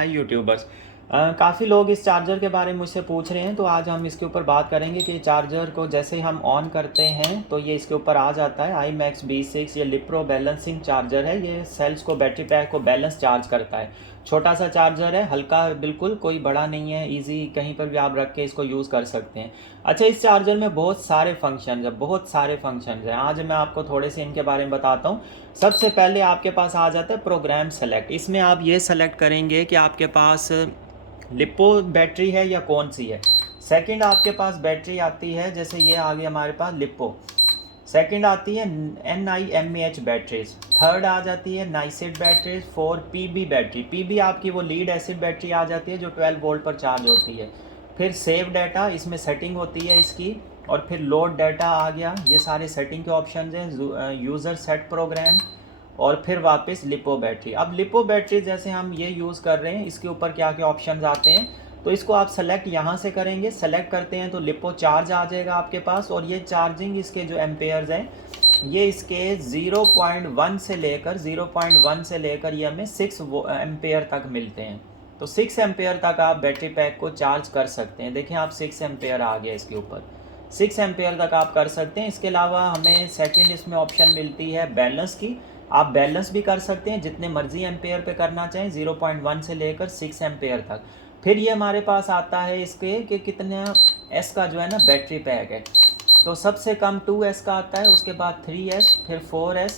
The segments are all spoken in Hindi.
हाय यूट्यूबर्स। काफ़ी लोग इस चार्जर के बारे में मुझसे पूछ रहे हैं, तो आज हम इसके ऊपर बात करेंगे कि चार्जर को जैसे ही हम ऑन करते हैं तो ये इसके ऊपर आ जाता है IMAX-B6। ये लिप्रो बैलेंसिंग चार्जर है। ये सेल्स को, बैटरी पैक को बैलेंस चार्ज करता है। छोटा सा चार्जर है, हल्का, बिल्कुल कोई बड़ा नहीं है, इजी, कहीं पर भी आप रख के इसको यूज़ कर सकते हैं। अच्छा, इस चार्जर में बहुत सारे फंक्शन है, बहुत सारे फंक्शन हैं। आज मैं आपको थोड़े से इनके बारे में बताता हूँ। सबसे पहले आपके पास आ जाता है प्रोग्राम सेलेक्ट। इसमें आप ये सेलेक्ट करेंगे कि आपके पास लिपो बैटरी है या कौन सी है। सेकंड आपके पास बैटरी आती है, जैसे ये आ गई हमारे पास लिपो। सेकंड आती है NiMH बैटरीज। थर्ड आ जाती है nicad batteries. Four PB battery. PB आपकी वो लीड एसिड बैटरी आ जाती है जो 12 वोल्ट पर चार्ज होती है। फिर सेव डाटा, इसमें सेटिंग होती है इसकी। और फिर लोड डाटा आ गया। ये सारे सेटिंग के ऑप्शन हैं। User set program. और फिर वापस लिपो बैटरी। अब लिपो बैटरी जैसे हम ये यूज़ कर रहे हैं, इसके ऊपर क्या क्या ऑप्शंस आते हैं, तो इसको आप सेलेक्ट यहाँ से करेंगे। सेलेक्ट करते हैं तो लिपो चार्ज आ जाएगा आपके पास। और ये चार्जिंग इसके जो एम्पेयर्स हैं, ये इसके 0.1 से लेकर ये हमें 6 एम्पेयर तक मिलते हैं। तो 6 एम्पेयर तक आप बैटरी पैक को चार्ज कर सकते हैं। देखें आप, 6 एम्पेयर आ गया इसके ऊपर। 6 एम्पेयर तक आप कर सकते हैं। इसके अलावा हमें सेकंड इसमें ऑप्शन मिलती है बैलेंस की। आप बैलेंस भी कर सकते हैं जितने मर्जी एम्पेयर पे करना चाहें, 0.1 से लेकर 6 एम्पेयर तक। फिर ये हमारे पास आता है इसके कि कितना एस का जो है ना बैटरी पैक है। तो सबसे कम 2S का आता है, उसके बाद 3S, फिर 4S,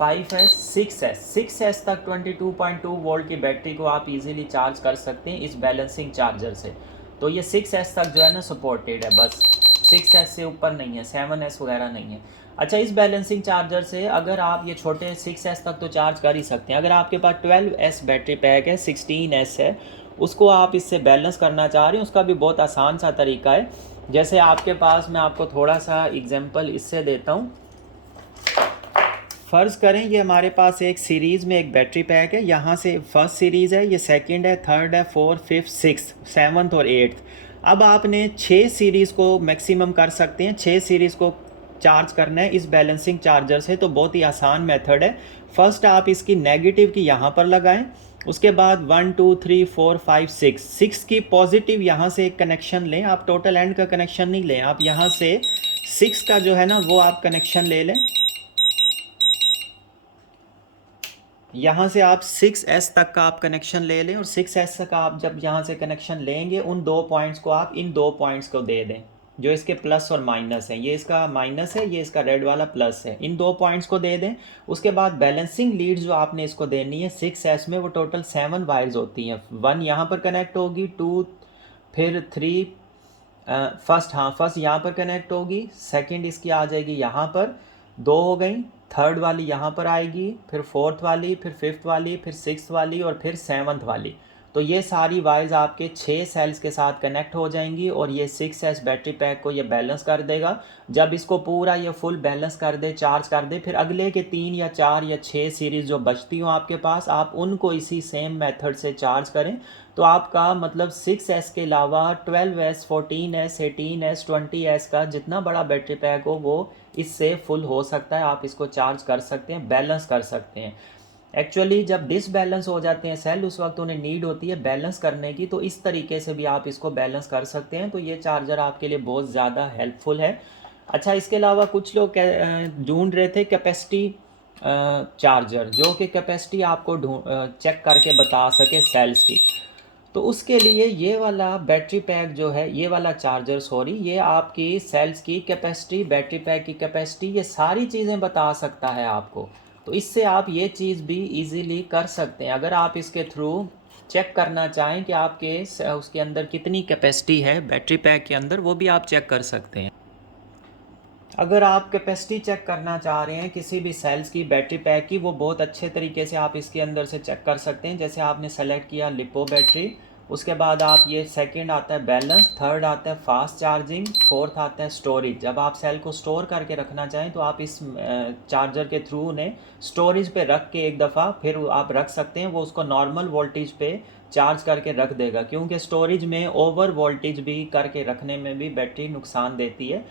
5S, 6S। 6S तक 22.2 वोल्ट की बैटरी को आप इजीली चार्ज कर सकते हैं इस बैलेंसिंग चार्जर से। तो ये 6S तक जो है ना सपोर्टेड है, बस 6S से ऊपर नहीं है, 7S वगैरह नहीं है। अच्छा, इस बैलेंसिंग चार्जर से अगर आप ये छोटे 6S तक तो चार्ज कर ही सकते हैं। अगर आपके पास 12S बैटरी पैक है, 16S है, उसको आप इससे बैलेंस करना चाह रहे हैं, उसका भी बहुत आसान सा तरीका है। जैसे आपके पास, मैं आपको थोड़ा सा एग्जांपल इससे देता हूँ। फ़र्ज़ करें ये हमारे पास एक सीरीज़ में एक बैटरी पैक है। यहाँ से फर्स्ट सीरीज़ है, ये सेकंड है, थर्ड है, फोर्थ, फिफ्थ, सिक्स, सेवन्थ और एट्थ। अब आपने 6 सीरीज़ को मैक्सिमम कर सकते हैं, 6 सीरीज़ को चार्ज करना है इस बैलेंसिंग चार्जर से। तो बहुत ही आसान मेथड है। फर्स्ट आप इसकी नेगेटिव की यहाँ पर लगाएं। उसके बाद 1 2 3 4 5 6 की पॉजिटिव यहाँ से एक कनेक्शन लें। आप टोटल एंड का कनेक्शन नहीं लें, आप यहाँ से 6 का जो है ना वो आप कनेक्शन ले लें। यहाँ से आप 6S तक का आप कनेक्शन ले लें। और 6S का आप जब यहाँ से कनेक्शन लेंगे, उन 2 पॉइंट्स को आप इन 2 पॉइंट्स को दे दें जो इसके प्लस और माइनस है। ये इसका माइनस है, ये इसका रेड वाला प्लस है। इन 2 पॉइंट्स को दे दें। उसके बाद बैलेंसिंग लीड जो आपने इसको देनी है 6S में, वो टोटल 7 वायर्स होती हैं। 1 यहाँ पर कनेक्ट होगी, 2, फिर 3, फर्स्ट यहाँ पर कनेक्ट होगी, सेकंड इसकी आ जाएगी यहाँ पर, 2 हो गई, थर्ड वाली यहाँ पर आएगी, फिर फोर्थ वाली, फिर फिफ्थ वाली, फिर सिक्स्थ वाली और फिर सेवन्थ वाली। तो ये सारी वायर्स आपके 6 सेल्स के साथ कनेक्ट हो जाएंगी और ये 6S बैटरी पैक को ये बैलेंस कर देगा। जब इसको पूरा ये फुल बैलेंस कर दे, चार्ज कर दे, फिर अगले के 3 या 4 या 6 सीरीज़ जो बचती हो आपके पास, आप उनको इसी सेम मेथड से चार्ज करें। तो आपका मतलब 6S के अलावा 12S, 14S, 18S, 20S का जितना बड़ा बैटरी पैक हो वो इससे फुल हो सकता है। आप इसको चार्ज कर सकते हैं, बैलेंस कर सकते हैं। एक्चुअली जब डिसबैलेंस हो जाते हैं सेल, उस वक्त उन्हें नीड होती है बैलेंस करने की। तो इस तरीके से भी आप इसको बैलेंस कर सकते हैं। तो ये चार्जर आपके लिए बहुत ज़्यादा हेल्पफुल है। अच्छा, इसके अलावा कुछ लोग ढूंढ रहे थे कैपेसिटी चार्जर, जो कि कैपेसिटी आपको चेक करके बता सके सेल्स की। तो उसके लिए ये वाला बैटरी पैक जो है, ये वाला चार्जर सॉरी, ये आपकी सेल्स की कैपेसिटी, बैटरी पैक की कैपेसिटी, ये सारी चीज़ें बता सकता है आपको। तो इससे आप ये चीज़ भी इजीली कर सकते हैं। अगर आप इसके थ्रू चेक करना चाहें कि आपके उसके अंदर कितनी कैपेसिटी है बैटरी पैक के अंदर, वो भी आप चेक कर सकते हैं। अगर आप कैपेसिटी चेक करना चाह रहे हैं किसी भी सेल्स की, बैटरी पैक की, वो बहुत अच्छे तरीके से आप इसके अंदर से चेक कर सकते हैं। जैसे आपने सेलेक्ट किया लिपो बैटरी, उसके बाद आप ये सेकंड आता है बैलेंस, थर्ड आता है फास्ट चार्जिंग, फोर्थ आता है स्टोरेज। जब आप सेल को स्टोर करके रखना चाहें तो आप इस चार्जर के थ्रू उन्हें स्टोरेज पे रख के एक दफ़ा फिर आप रख सकते हैं। वो उसको नॉर्मल वोल्टेज पे चार्ज करके रख देगा, क्योंकि स्टोरेज में ओवर वोल्टेज भी करके रखने में भी बैटरी नुकसान देती है,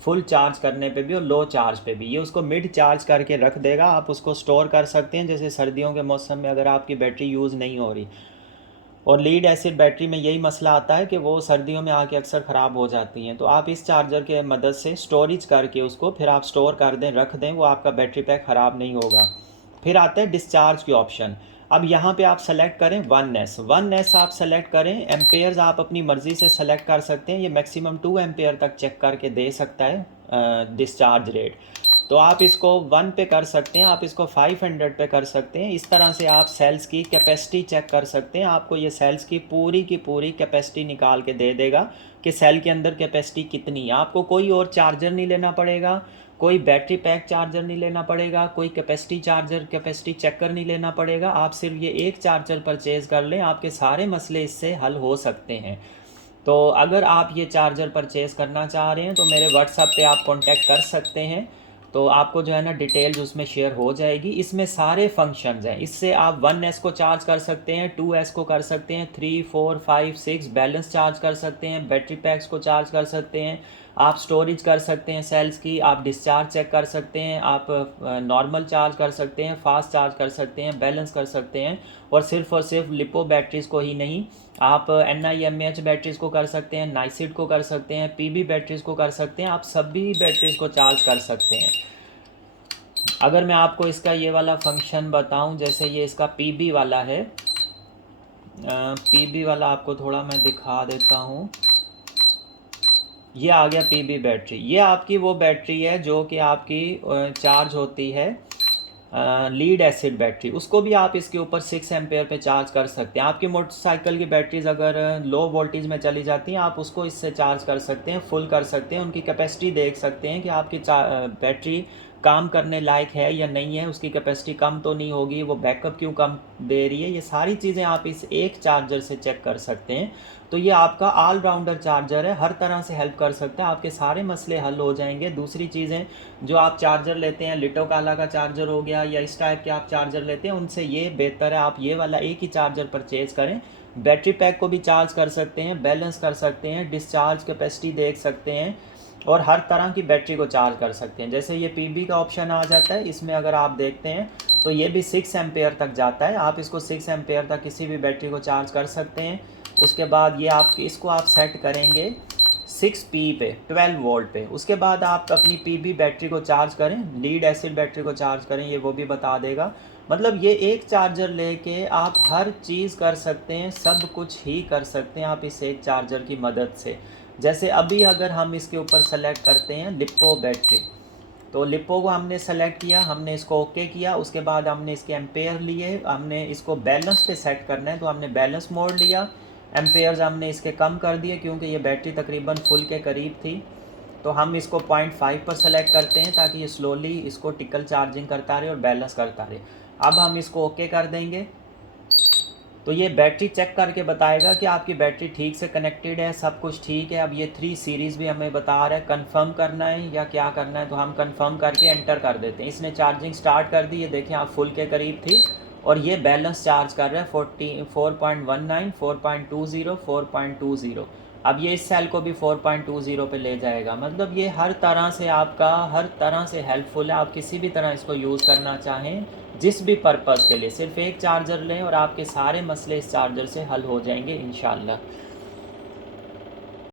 फुल चार्ज करने पे भी और लो चार्ज पे भी। ये उसको मिड चार्ज करके रख देगा। आप उसको स्टोर कर सकते हैं, जैसे सर्दियों के मौसम में अगर आपकी बैटरी यूज़ नहीं हो रही। और लीड एसिड बैटरी में यही मसला आता है कि वो सर्दियों में आके अक्सर ख़राब हो जाती हैं। तो आप इस चार्जर के मदद से स्टोरेज करके उसको फिर आप स्टोर कर दें, रख दें, वो आपका बैटरी पैक ख़राब नहीं होगा। फिर आता है डिस्चार्ज की ऑप्शन। अब यहाँ पे आप सेलेक्ट करें 1S आप सेलेक्ट करें। एम्पेयर्स आप अपनी मर्ज़ी से सेलेक्ट कर सकते हैं, ये मैक्सिमम 2 एम्पेयर तक चेक करके दे सकता है डिस्चार्ज रेट। तो आप इसको 1 पे कर सकते हैं, आप इसको 500 पे कर सकते हैं। इस तरह से आप सेल्स की कैपेसिटी चेक कर सकते हैं। आपको ये सेल्स की पूरी कैपेसिटी निकाल के दे देगा कि सेल के अंदर कैपेसिटी कितनी है। आपको कोई और चार्जर नहीं लेना पड़ेगा, कोई बैटरी पैक चार्जर नहीं लेना पड़ेगा, कोई कैपेसिटी चेकर नहीं लेना पड़ेगा। आप सिर्फ ये एक चार्जर परचेज़ कर लें, आपके सारे मसले इससे हल हो सकते हैं। तो अगर आप ये चार्जर परचेज़ करना चाह रहे हैं तो मेरे व्हाट्सएप पे आप कांटेक्ट कर सकते हैं। तो आपको जो है ना डिटेल्स उसमें शेयर हो जाएगी। इसमें सारे फंक्शंस हैं। इससे आप 1S को चार्ज कर सकते हैं, 2S को कर सकते हैं, 3, 4, 5, 6 बैलेंस चार्ज कर सकते हैं, बैटरी पैक्स को चार्ज कर सकते हैं, आप स्टोरेज कर सकते हैं सेल्स की, आप डिस्चार्ज चेक कर सकते हैं, आप नॉर्मल चार्ज कर सकते हैं, फास्ट चार्ज कर सकते हैं, बैलेंस कर सकते हैं। और सिर्फ लिपो बैटरीज़ को ही नहीं, आप NiMH बैटरीज़ को कर सकते हैं, नाइसिड को कर सकते हैं, PB बैटरीज़ को कर सकते हैं। आप सभी बैटरीज़ को चार्ज कर सकते हैं। अगर मैं आपको इसका ये वाला फंक्शन बताऊं, जैसे ये इसका PB वाला है, PB वाला आपको थोड़ा मैं दिखा देता हूं। ये आ गया PB बैटरी। ये आपकी वो बैटरी है जो कि आपकी चार्ज होती है लीड एसिड बैटरी। उसको भी आप इसके ऊपर 6 एम्पेयर पे चार्ज कर सकते हैं। आपकी मोटरसाइकिल की बैटरीज अगर लो वोल्टेज में चली जाती हैं, आप उसको इससे चार्ज कर सकते हैं, फुल कर सकते हैं। उनकी कैपेसिटी देख सकते हैं कि आपकी बैटरी काम करने लायक है या नहीं है, उसकी कैपेसिटी कम तो नहीं होगी, वो बैकअप क्यों कम दे रही है। ये सारी चीज़ें आप इस एक चार्जर से चेक कर सकते हैं। तो ये आपका ऑलराउंडर चार्जर है, हर तरह से हेल्प कर सकता है, आपके सारे मसले हल हो जाएंगे। दूसरी चीज़ें जो आप चार्जर लेते हैं, लिटोकाला का चार्जर हो गया या इस टाइप के आप चार्जर लेते हैं, उनसे ये बेहतर है आप ये वाला एक ही चार्जर परचेज़ करें। बैटरी पैक को भी चार्ज कर सकते हैं, बैलेंस कर सकते हैं, डिस्चार्ज कैपेसिटी देख सकते हैं और हर तरह की बैटरी को चार्ज कर सकते हैं। जैसे ये PB का ऑप्शन आ जाता है, इसमें अगर आप देखते हैं तो ये भी 6 एम्पेयर तक जाता है। आप इसको 6 एम्पेयर तक किसी भी बैटरी को चार्ज कर सकते हैं। उसके बाद ये आप इसको आप सेट करेंगे 6P पे 12 वोल्ट पे। उसके बाद आप अपनी PB बैटरी को चार्ज करें, लीड एसिड बैटरी को चार्ज करें, ये वो भी बता देगा। मतलब ये एक चार्जर लेके आप हर चीज़ कर सकते हैं, सब कुछ ही कर सकते हैं आप इस एक चार्जर की मदद से। जैसे अभी अगर हम इसके ऊपर सेलेक्ट करते हैं लिपो बैटरी, तो लिपो को हमने सेलेक्ट किया, हमने इसको ओके किया। उसके बाद हमने इसके एम्पेयर लिए, हमने इसको बैलेंस पे सेट करना है तो हमने बैलेंस मोड लिया। एम्पेयर्स हमने इसके कम कर दिए क्योंकि ये बैटरी तकरीबन फुल के करीब थी। तो हम इसको 0.5 पर सेलेक्ट करते हैं ताकि ये स्लोली इसको टिकल चार्जिंग करता रहे और बैलेंस करता रहे। अब हम इसको ओके कर देंगे तो ये बैटरी चेक करके बताएगा कि आपकी बैटरी ठीक से कनेक्टेड है, सब कुछ ठीक है। अब ये 3 सीरीज़ भी हमें बता रहा है, कंफर्म करना है या क्या करना है, तो हम कंफर्म करके एंटर कर देते हैं। इसने चार्जिंग स्टार्ट कर दी, ये देखें आप फुल के करीब थी और ये बैलेंस चार्ज कर रहा है 4.19, 4.20, 4.20। अब ये इस सेल को भी 4.20 पे ले जाएगा। मतलब ये हर तरह से आपका हर तरह से हेल्पफुल है। आप किसी भी तरह इसको यूज़ करना चाहें, जिस भी पर्पज़ के लिए, सिर्फ एक चार्जर लें और आपके सारे मसले इस चार्जर से हल हो जाएंगे इंशाल्लाह।